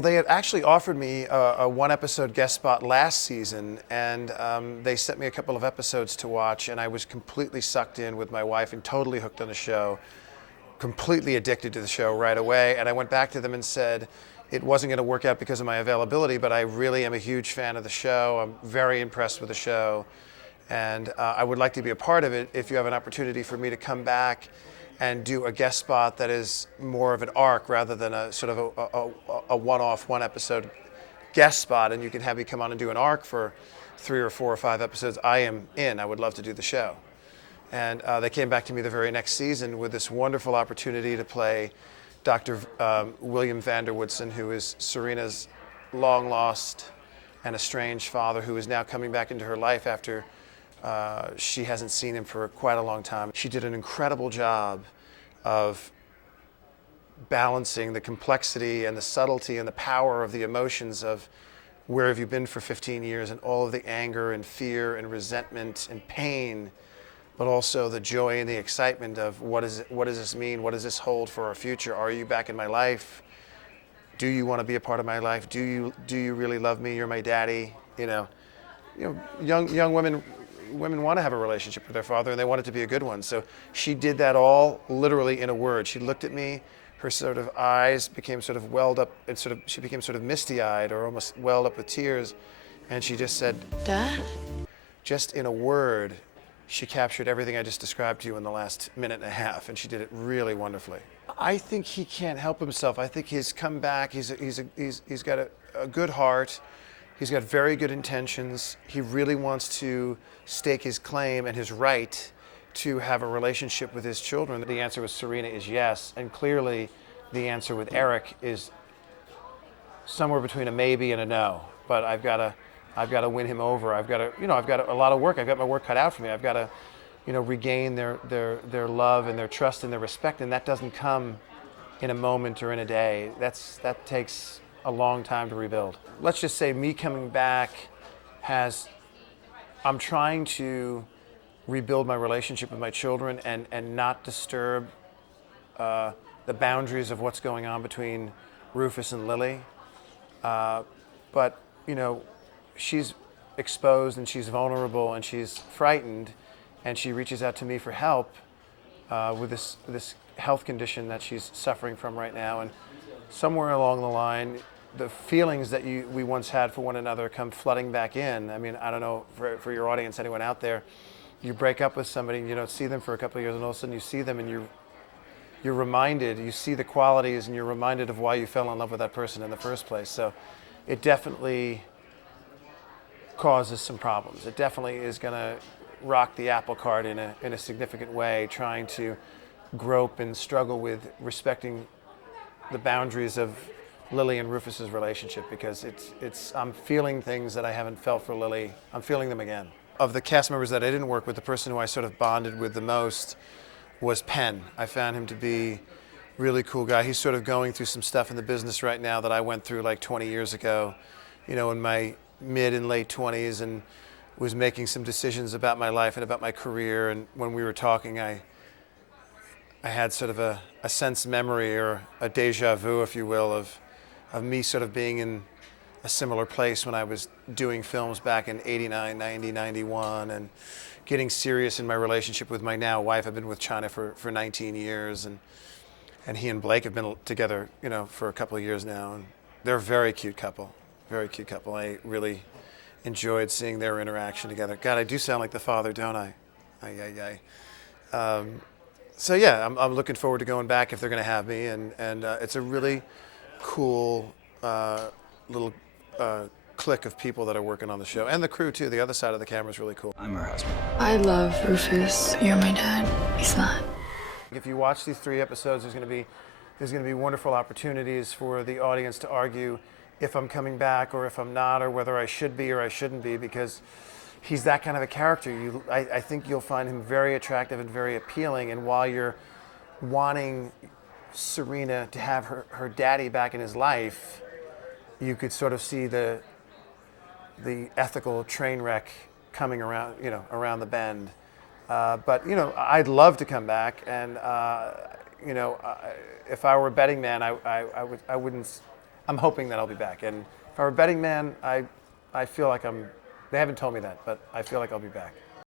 They had actually offered me a one-episode guest spot last season, and they sent me a couple of episodes to watch, and I was completely sucked in with my wife and totally hooked on the show, completely addicted to the show right away. And I went back to them and said it wasn't going to work out because of my availability, but I really am a huge fan of the show. I'm very impressed with the show, and I would like to be a part of it if you have an opportunity for me to come back and do a guest spot that is more of an arc rather than a sort of a one-off, one-episode guest spot, and you can have me come on and do an arc for 3 or 4 or 5 episodes. I am in. I would love to do the show. And they came back to me the very next season with this wonderful opportunity to play Dr. William Woodsen, who is Serena's long-lost and estranged father, who is now coming back into her life after she hasn't seen him for quite a long time. She did an incredible job of balancing the complexity and the subtlety and the power of the emotions of where have you been for 15 years and all of the anger and fear and resentment and pain, but also the joy and the excitement of what does this mean? What does this hold for our future? Are you back in my life? Do you want to be a part of my life? Do you really love me? You're my daddy. Young women want to have a relationship with their father, and they want it to be a good one. So she did that all literally in a word. She looked at me, her sort of eyes became sort of welled up, and she became sort of misty-eyed or almost welled up with tears, and she just said, "Dad?" Just in a word, she captured everything I just described to you in the last minute and a half, and she did it really wonderfully. I think he can't help himself. I think he's come back. He's got a good heart. He's got very good intentions. He really wants to stake his claim and his right to have a relationship with his children. The answer with Serena is yes, and clearly the answer with Eric is somewhere between a maybe and a no. But I've got to win him over. I've got a lot of work. I've got my work cut out for me. I've got to, regain their love and their trust and their respect, and that doesn't come in a moment or in a day. That takes a long time to rebuild. Let's just say me coming back I'm trying to rebuild my relationship with my children and not disturb the boundaries of what's going on between Rufus and Lily. But, she's exposed and she's vulnerable and she's frightened, and she reaches out to me for help with this health condition that she's suffering from right now. And somewhere along the line, the feelings that we once had for one another come flooding back in. I mean, I don't know, for your audience, anyone out there, you break up with somebody and you don't see them for a couple of years, and all of a sudden you see them and you're reminded, you see the qualities and you're reminded of why you fell in love with that person in the first place. So it definitely causes some problems. It definitely is going to rock the apple cart in a significant way, trying to grope and struggle with respecting the boundaries of Lily and Rufus's relationship, because I'm feeling things that I haven't felt for Lily. I'm feeling them again. Of the cast members that I didn't work with, the person who I sort of bonded with the most was Penn. I found him to be a really cool guy. He's sort of going through some stuff in the business right now that I went through like 20 years ago, in my mid and late 20s, and was making some decisions about my life and about my career. And when we were talking, I had sort of a sense memory, or a deja vu, if you will, of me sort of being in a similar place when I was doing films back in 89, 90, 91, and getting serious in my relationship with my now wife. I've been with China for 19 years, and he and Blake have been together, for a couple of years now. And they're a very cute couple, very cute couple. I really enjoyed seeing their interaction together. God, I do sound like the father, don't I? So yeah, I'm looking forward to going back if they're going to have me, and it's a really cool little clique of people that are working on the show, and the crew too. The other side of the camera is really cool. I'm her husband. I love Rufus. You're my dad. He's not. If you watch these 3 episodes, there's going to be wonderful opportunities for the audience to argue if I'm coming back or if I'm not, or whether I should be or I shouldn't be, because he's that kind of a character. I think you'll find him very attractive and very appealing, and while you're wanting Serena to have her daddy back in his life, you could sort of see the ethical train wreck coming around the bend. But I'd love to come back, and if I were a betting man, I'm I'm hoping that I'll be back. And if I were a betting man, I feel like I'm. They haven't told me that, but I feel like I'll be back.